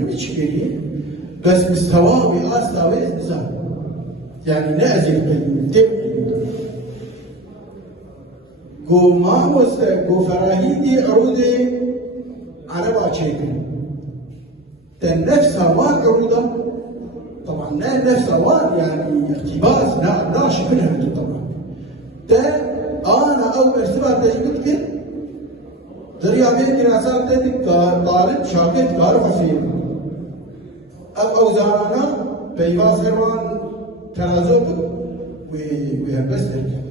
نمشي بس مستواه بأستاويز نزال يعني نأزل بالتبعي قو ما قو فراهيدي عرودي على باشيكل نفس هوان عروضه طبعا نفس هوان يعني اقتباس لا شبه طبعا انا اول سبب تجيب دريا بين دراسات طالب شاكر كارف فيه او زارانا بيواز هروان ترازوب ويهبس لك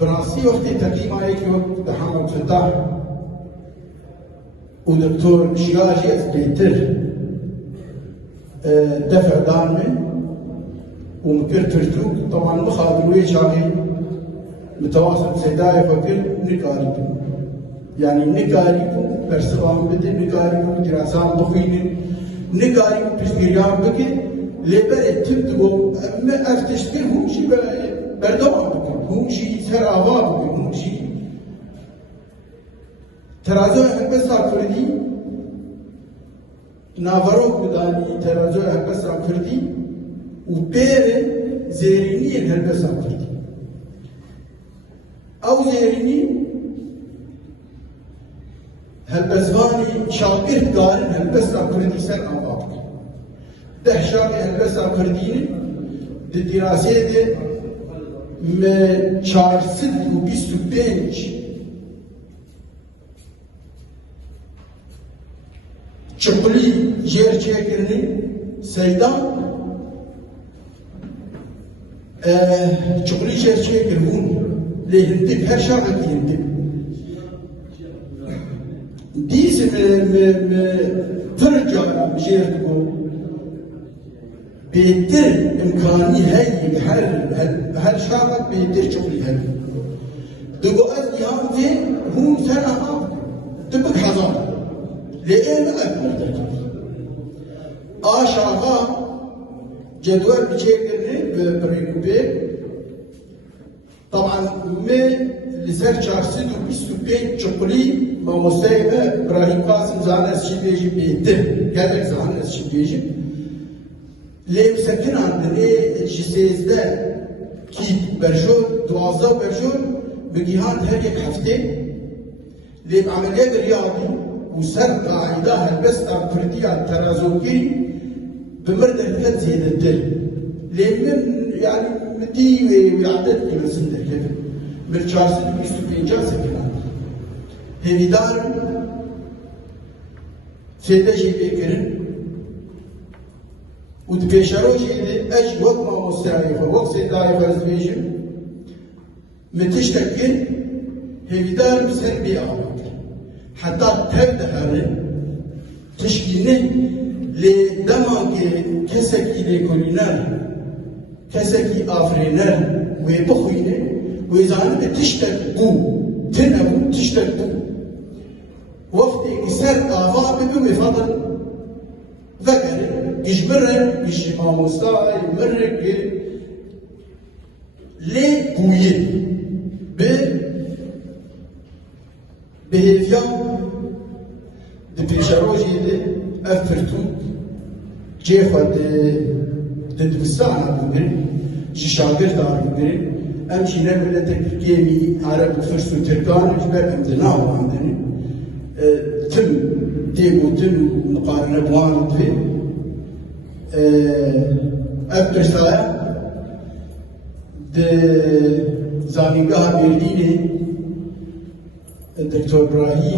براسي وقت تقييم عليك محمد فتاح ودكتور شياجي بيتر دفع دانمي ومكر ترتوك طبعا مخاطروي شاغي متواصل سيداي فكر نكاريكو يعني نكاريكو برسوان بدي نكاريكو دراسان بخيني نكاريكو بشكريان بكي لبري تبدو ما افتشتر هم شي بردوان بكي هم شي سراوا بكي هم شي ترازو هلبسا كردي نافروك بداني ترازو هلبسا كردي وبير زيريني هلبسا كردي او زيريني هلبسواني شاقرت قارن هلبسا كردي سر اوابك ده شاقر هلبسا كرديني دي دراسه دي me 425 çöpülü yer çekirini seydan çöpülü yer çekirun lehindip her şarkı lehindip diyse me tırca yer bu beter imkanı hey her şarkı beter çöpülü hey dugu az yamdi hum sana ab tıbık hazar لأن أكبر تركيب آشاها جدول بشكل بريكوبي طبعا من لسر شخصيت وبيستوبي شقلي ما مستوى إبراهيم قاسم زانس شبيجي بيته قالك زانس شبيجي ليه مسكن عندنا جسيزده كي برجول دوازده برجول بجهات هيك حفتين ليه عملية رياضي وسر قاعدة هلبس أفردية ترازوكي بمرد الكت زين الدل لمن يعني مدي ويعدد كل سنة كده من شخص بيستوبينجا سكنان هيدار سيدا شيء بيكرن ودبيشارو شيء أج وقت ما مستعيفة وقت سيدا يفرزبيشن متشتكين هيدار بسر بيعمل حتى تبدأ هذا تشكيله لدماغ كسكي لكولينال كسكي آفرينال ويبخوينه ويزانه تشتك بو تنو تشتك بو وقت كسر آفاق بكم يفضل ذكر يجبره يجمع مستوى يمرق ليه بويه بهيفيان دي بيشاروجي دي افرتو جيخا دي دبستانا بمرين جي شاقر دار بمرين امشي نبلا تركيمي عرب فرسو تركان جبال امدناو عندني تم تيبو تم مقارنة بوان دي افرسايا دي زامينغاها بيرديني الدكتور ابراهيم